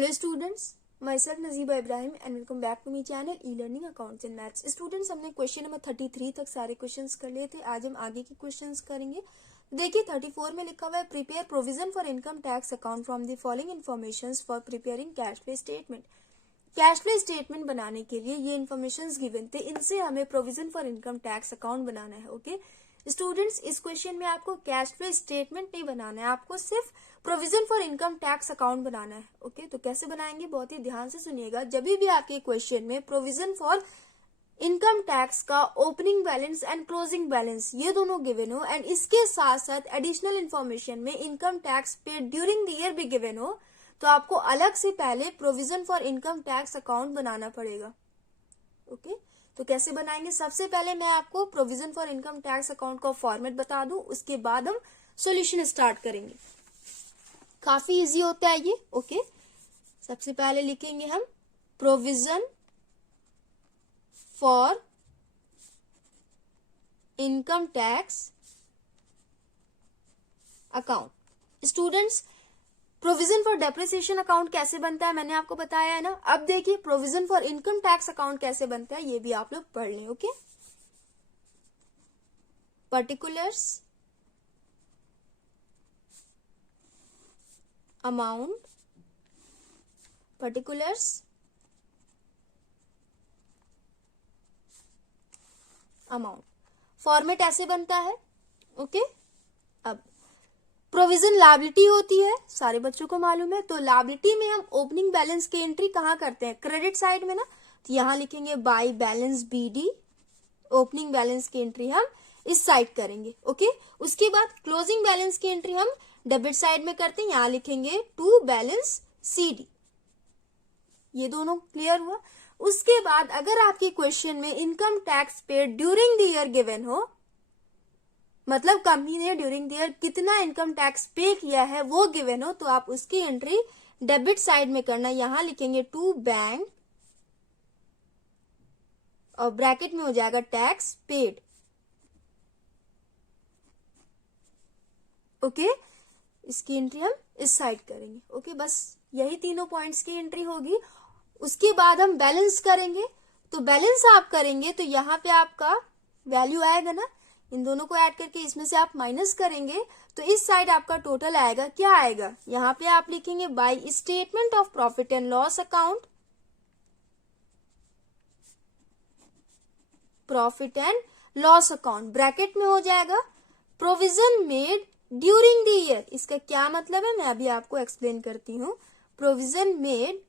Hello students, myself Nazeeba Ibrahim and welcome back to my channel e-learning accounts and maths। Students हमने question number 33 तक सारे questions कर लिए थे। आज हम आगे के क्वेश्चंस करेंगे। देखिए 34 में लिखा हुआ है prepare provision for income tax account from the following informations for preparing cash flow statement. Cash flow statement बनाने के लिए ये इन्फॉर्मेशंस गिवन थे, इनसे हमें provision for income tax account बनाना है। ओके स्टूडेंट्स, इस क्वेश्चन में आपको कैश फ्लो स्टेटमेंट नहीं बनाना है, आपको सिर्फ provision for income tax account बनाना है। ओके तो कैसे बनाएंगे, बहुत ही ध्यान से सुनिएगा। जब भी आपके क्वेश्चन में प्रोविजन फॉर इनकम टैक्स का opening balance and closing balance ये दोनों गिवन हो एंड इसके साथ साथ एडिशनल इन्फॉर्मेशन में income tax paid during the year भी गिवन हो, तो आपको अलग से पहले provision for income tax account बनाना पड़ेगा। ओके तो कैसे बनाएंगे, सबसे पहले मैं आपको provision for income tax account का फॉर्मेट बता दूं, उसके बाद हम सॉल्यूशन स्टार्ट करेंगे। काफी इजी होता है ये। ओके सबसे पहले लिखेंगे हम provision for income tax account. Students, provision for depreciation account कैसे बनता है मैंने आपको बताया है ना। अब देखिए provision for income tax account कैसे बनता है, ये भी आप लोग पढ़ लें। Okay particulars, amount, particulars, amount, format ऐसे बनता है। ओके अब प्रोविजन लायबिलिटी होती है, सारे बच्चों को मालूम है। तो लायबिलिटी में हम ओपनिंग बैलेंस की एंट्री कहाँ करते हैं, क्रेडिट साइड में ना। तो यहां लिखेंगे by balance B, opening balance की एंट्री हम इस साइड करेंगे। ओके उसके बाद क्लोजिंग बैलेंस की एंट्री हम डेबिट साइड में करते हैं, यहां लिखेंगे टू बैलेंस सीडी। ये दोनों क्लियर हुआ। उसके बाद अगर आपके क्वेश्चन में income tax paid during the year given हो, मतलब कंपनी ने ड्यूरिंग द ईयर कितना इनकम टैक्स पे किया है वो गिवन हो, तो आप उसकी एंट्री डेबिट साइड में करना। यहां लिखेंगे टू बैंक और ब्रैकेट में हो जाएगा टैक्स पेड। ओके इसकी एंट्री हम इस साइड करेंगे। ओके बस यही तीनों पॉइंट्स की एंट्री होगी। उसके बाद हम बैलेंस करेंगे। तो बैलेंस आप करेंगे तो यहाँ पे आपका वैल्यू आएगा ना, इन दोनों को ऐड करके इसमें से आप माइनस करेंगे तो इस साइड आपका टोटल आएगा। क्या आएगा, यहाँ पे आप लिखेंगे by statement of profit and loss account, profit and loss account, bracket में हो जाएगा provision made during the year. इसका क्या मतलब है मैं अभी आपको एक्सप्लेन करती हूँ। Provision made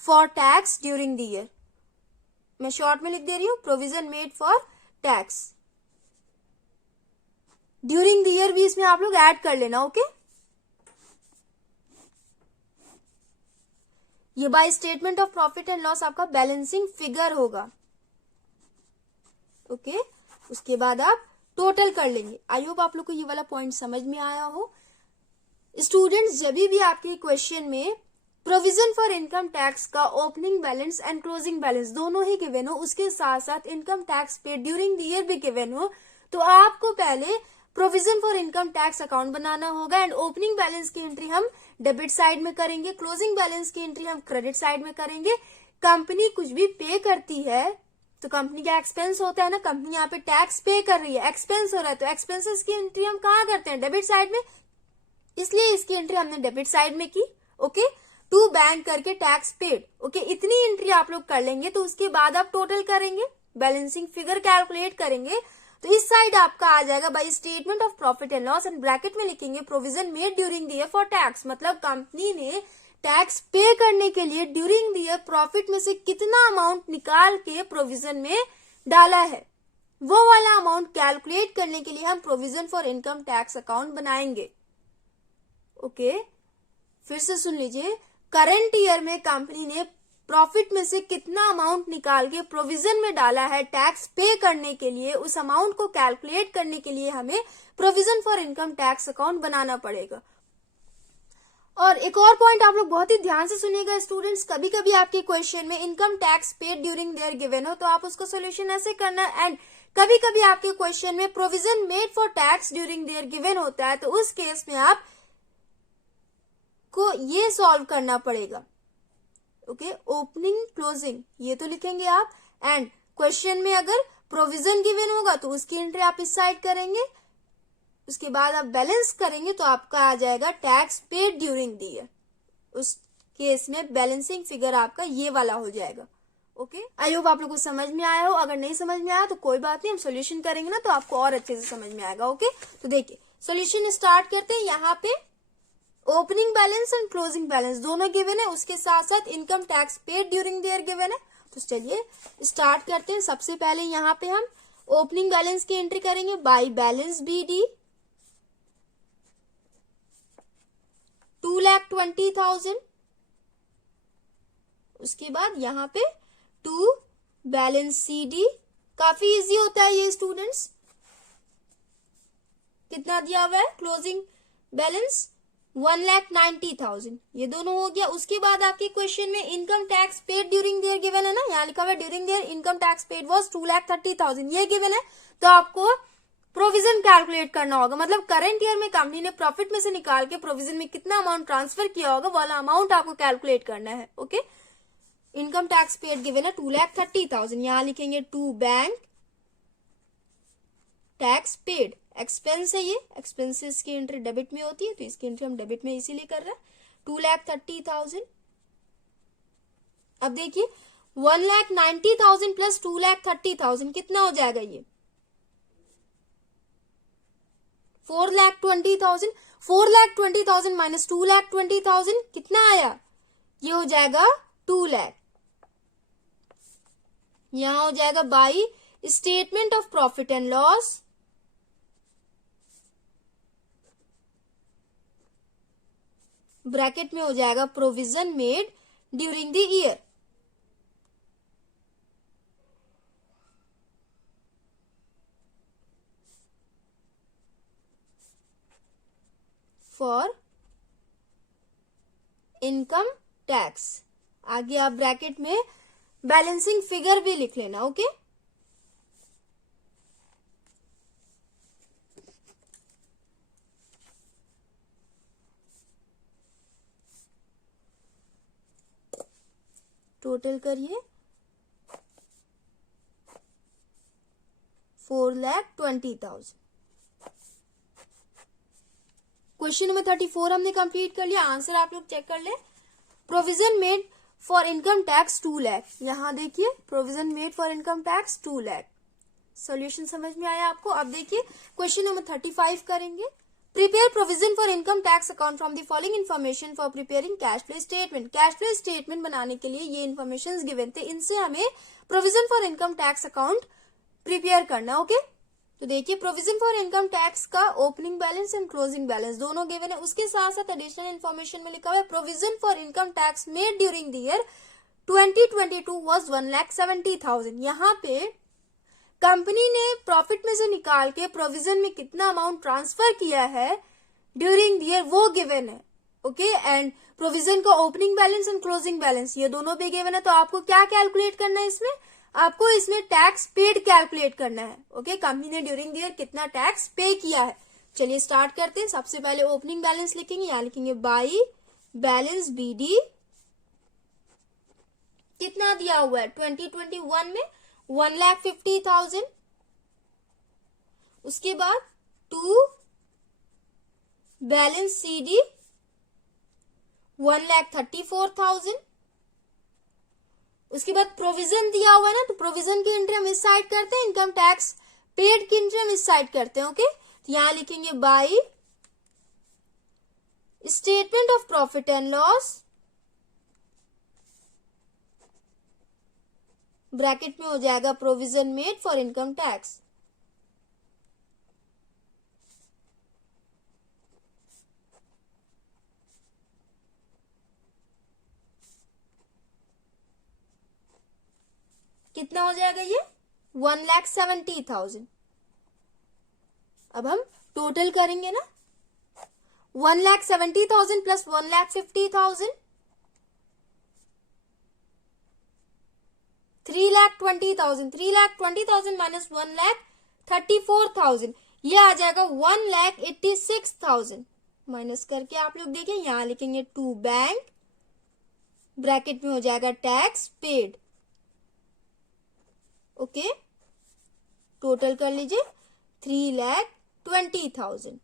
for tax during the year, मैं शॉर्ट में लिख दे रही हूँ provision made for tax during the year भी इसमें आप लोग ऐड कर लेना। ओके ये by statement of profit and loss आपका बैलेंसिंग फिगर होगा। ओके उसके बाद आप टोटल कर लेंगे। आई होप आप लोग को ये वाला पॉइंट समझ में आया हो। स्टूडेंट्स, जब भी आपके क्वेश्चन में प्रोविजन फॉर इनकम टैक्स का opening balance and closing balance दोनों ही गिवन हो, उसके साथ साथ income tax paid during the year भी गिवन हो, तो आपको पहले provision for income tax account बनाना होगा एंड ओपनिंग बैलेंस की एंट्री हम डेबिट साइड में करेंगे, क्लोजिंग बैलेंस की एंट्री हम क्रेडिट साइड में करेंगे। कंपनी कुछ भी पे करती है तो कंपनी का एक्सपेंस होता है ना, कंपनी यहाँ पे टैक्स पे कर रही है, एक्सपेंस हो रहा है, तो एक्सपेंसेस की एंट्री हम कहाँ करते हैं, डेबिट साइड में, इसलिए इसकी एंट्री हमने डेबिट साइड में की। ओके टू बैंक करके टैक्स पेड। ओके इतनी एंट्री आप लोग कर लेंगे तो उसके बाद आप टोटल करेंगे, बैलेंसिंग फिगर कैलकुलेट करेंगे, तो इस साइड आपका आ जाएगा by statement of profit and loss and bracket में लिखेंगे provision made during the year for tax, मतलब कंपनी ने टैक्स पे करने के लिए ड्यूरिंग द ईयर प्रॉफिट में से कितना अमाउंट निकाल के प्रोविजन में डाला है, वो वाला अमाउंट कैलकुलेट करने के लिए हम provision for income tax account बनाएंगे। ओके फिर से सुन लीजिए, करंट ईयर में कंपनी ने प्रॉफिट में से कितना अमाउंट निकाल के प्रोविजन में डाला है टैक्स पे करने के लिए, उस अमाउंट को कैलकुलेट करने के लिए हमें provision for income tax account बनाना पड़ेगा। और एक और पॉइंट आप लोग बहुत ही ध्यान से सुनिएगा स्टूडेंट्स, कभी कभी आपके क्वेश्चन में income tax paid during their given हो तो आप उसको सोल्यूशन ऐसे करना, एंड कभी कभी आपके क्वेश्चन में provision made for tax during their given होता है तो उस केस में आप आपको ये सॉल्व करना पड़ेगा। ओके, ओपनिंग क्लोजिंग ये तो लिखेंगे आप, एंड क्वेश्चन में अगर प्रोविजन गिवन होगा तो उसकी एंट्री आप इस साइड करेंगे, उसके बाद आप बैलेंस करेंगे तो आपका आ जाएगा tax paid during the year. उस केस में बैलेंसिंग फिगर आपका ये वाला हो जाएगा। ओके, आई होप आप लोगों को समझ में आया हो। अगर नहीं समझ में आया तो कोई बात नहीं, हम सॉल्यूशन करेंगे ना तो आपको और अच्छे से समझ में आएगा। ओके, तो देखिए सॉल्यूशन स्टार्ट करते हैं। यहाँ पे opening balance and closing balance दोनों गिवन है, उसके साथ साथ income tax paid during the year given है। तो चलिए स्टार्ट करते हैं। सबसे पहले यहाँ पे हम ओपनिंग बैलेंस की एंट्री करेंगे बाय बैलेंस BD 2,20,000। उसके बाद यहाँ पे टू बैलेंस CD, काफी इजी होता है ये स्टूडेंट्स। कितना दिया हुआ है क्लोजिंग बैलेंस 1,90,000, ये दोनों हो गया। उसके बाद आपके क्वेश्चन में income tax paid during the year given है ना, यहाँ लिखा हुआ है during the year income tax paid was 2,30,000, ये गिवन है। तो आपको प्रोविजन कैलकुलेट करना होगा, मतलब करंट ईयर में कंपनी ने प्रॉफिट में से निकाल के प्रोविजन में कितना अमाउंट ट्रांसफर किया होगा वाला अमाउंट आपको कैलकुलेट करना है। Okay, income tax paid given है 2,30,000, यहाँ लिखेंगे to bank tax paid. Expense है ये, एक्सपेंसेस की एंट्री डेबिट में होती है तो इसकी एंट्री हम डेबिट में इसीलिए कर रहे हैं। 2,30,000। अब देखिए 1,90,000 प्लस 2,30,000 कितना हो जाएगा ये 4,20,000। 4,20,000 माइनस 2,20,000 कितना आया, ये हो जाएगा 2 लाख। यहां हो जाएगा by statement of profit and loss, bracket में हो जाएगा provision made during the year. For income tax, आगे आप ब्रैकेट में बैलेंसिंग फिगर भी लिख लेना। ओके, टोटल करिए 4,20,000। क्वेश्चन नंबर 34 हमने कंप्लीट कर लिया, आंसर आप लोग चेक कर ले। Provision made for income tax 2 lakh, यहां देखिए provision made for income tax 2 lakh. Solution समझ में आया आपको। अब देखिए क्वेश्चन नंबर 35 करेंगे। Prepare provision for income tax account from the following information for preparing cash flow statement. Cash flow statement बनाने के लिए ये इन्फॉर्मेशन गिवन थे, इनसे हमें provision for income tax account prepare करना। ओके, तो देखिए प्रोविजन फॉर इनकम टैक्स का opening balance and closing balance दोनों गिवन है, उसके साथ साथ एडिशनल इन्फॉर्मेशन में लिखा हुआ है provision for income tax made during the year 2022 was 1,70,000। यहाँ पे कंपनी ने प्रॉफिट में से निकाल के प्रोविजन में कितना अमाउंट ट्रांसफर किया है ड्यूरिंग द ईयर वो गिवन है। ओके, एंड प्रोविजन का opening balance and closing balance ये दोनों भी गिवन है। तो आपको क्या कैलकुलेट करना है इसमें, आपको इसमें टैक्स पेड कैलकुलेट करना है। ओके, कंपनी ने ड्यूरिंग द ईयर कितना टैक्स पे किया है। चलिए स्टार्ट करते हैं। सबसे पहले ओपनिंग बैलेंस लिखेंगे, यहाँ लिखेंगे बाई बैलेंस BD, कितना दिया हुआ है 2021 में 1,50,000। उसके बाद टू बैलेंस CD 1,34,000। उसके बाद प्रोविजन दिया हुआ है ना, तो प्रोविजन की एंट्री हम इस साइड करते हैं, इनकम टैक्स पेड की एंट्री हम इस साइड करते हैं। ओके, तो यहां लिखेंगे by statement of profit and loss, bracket में हो जाएगा provision made for income tax. कितना हो जाएगा ये 1,70,000। अब हम टोटल करेंगे ना, 1,70,000 प्लस 1,50,000 3,20,000। 3,20,000 माइनस 1,34,000 ये आ जाएगा 1,86,000। माइनस करके आप लोग देखें, यहां लिखेंगे टू बैंक, ब्रैकेट में हो जाएगा टैक्स पेड। ओके, टोटल कर लीजिए 3,20,000।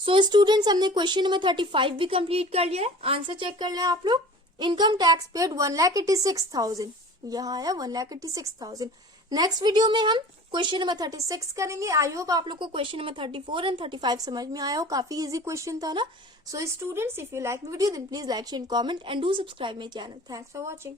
सो स्टूडेंट्स, हमने क्वेश्चन नंबर 35 भी कंप्लीट कर लिया है। आंसर चेक कर लें आप लोग। इनकम टैक्स पेड 1,86,000, यहाँ आया 1,86,000। नेक्स्ट वीडियो में हम क्वेश्चन नंबर 36 करेंगे। आई होप आप लोग को क्वेश्चन नंबर 34 एंड 35 समझ में आया हो। काफी इजी क्वेश्चन था ना। So students, if you like video then please like share comment and do subscribe my channel. Thanks for watching.